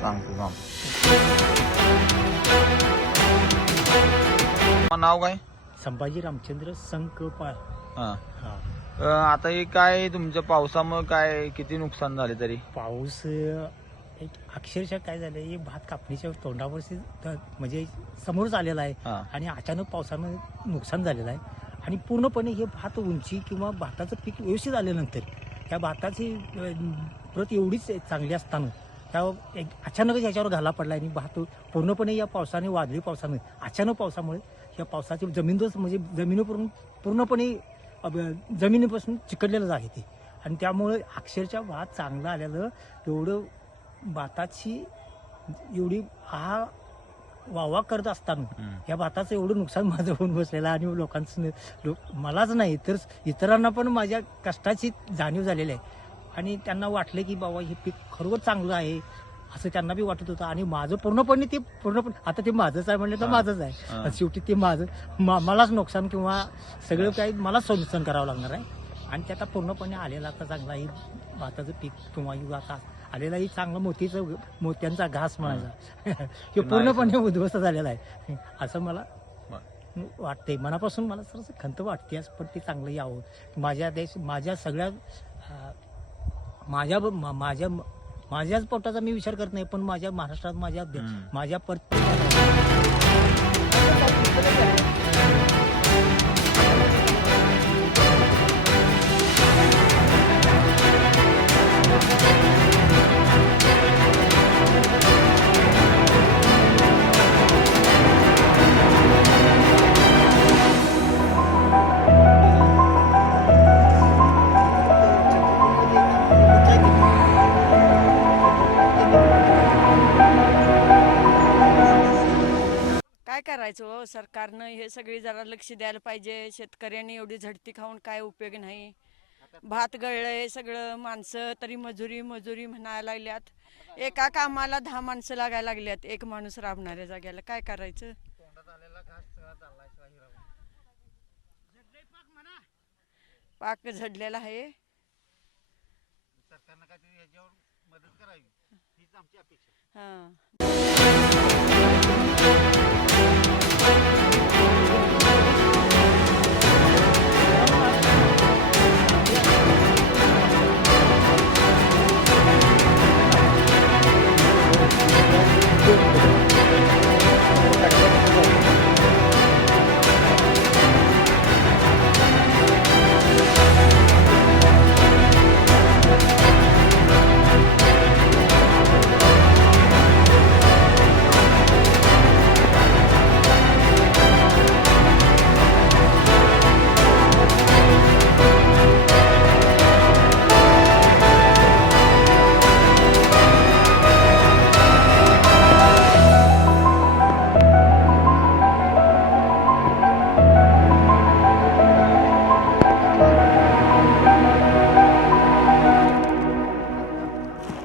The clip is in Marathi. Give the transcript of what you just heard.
सांगतो थांब मग नाव काय संभाजी रामचंद्र संकपाळ हा. हा. अ, आता हे काय तुमच्या पावसामुळे काय किती नुकसान झाले तरी? पाऊस अं, एक अक्षरशः काय झालं हे भात कापणीच्या तोंडावरती त- म्हणजे समोरच आलेला आहे हा. आणि अचानक पावसानं नुकसान झालेलं आहे. आणि पूर्णपणे हे भात उंची किंवा भाताचं पीक व्यवस्थित आल्यानंतर त्या भाताची अं, प्रत एवढीच चांगली असताना त्या एक अचानकच याच्यावर घाला पडला आणि भात पूर्णपणे या पावसाने वादळी पावसानं अचानक पावसामुळे या पावसाची जमीनच म्हणजे जमिनीवरून पूर्णपणे जमिनीपासून चिकटलेलंच आहे ते आणि त्यामुळे अक्षरशः भात चांगला आलेलं एवढं भाताची एवढी हा वावा करत असताना. या भाताचं एवढं नुकसान माझं होऊन बसलेलं आहे आणि लोकांचं लोक मलाच नाही तर इतरांना पण माझ्या कष्टाची जाणीव झालेली आहे आणि त्यांना वाटलं की बाबा हे पीक खरोखर चांगलं आहे असं त्यांना बी वाटत होतं. आणि माझं पूर्णपणे ते पूर्णपणे आता ते माझंच आहे म्हणलं तर. माझंच आहे. शेवटी ते माझं मा- मलाच नुकसान किंवा सगळं काही मलाच सहन करावं लागणार आहे. आणि ते आता पूर्णपणे आलेला आता चांगला ही भाताचं पीक किंवा ही आता आलेला ही चांगला मोतीचं मोत्यांचा घास म्हणायचा. हे पूर्णपणे उद्ध्वस्त झालेला आहे. असं मला वाटते मनापासून मला सरस खंत वाटते पण ते चांगलं यावं. माझ्या देश माझ्या सगळ्या माझ्या माझ्या माझ्याच पोटाचा मी विचार करत नाही पण माझ्या महाराष्ट्रात माझ्या. माझ्या पर काय करायचं हो? सरकारनं हे सगळी जरा लक्ष द्यायला पाहिजे. शेतकऱ्यांनी एवढी झडती खाऊन काय उपयोग नाही. भात गळलंय सगळं माणसं तरी मजुरी मजुरी म्हणायला लागल्यात. एका कामाला दहा माणसं लागायला लागल्यात. एक माणूस राबणाऱ्या जाग्याला. काय करायचं? पाक झडलेला आहे. हा.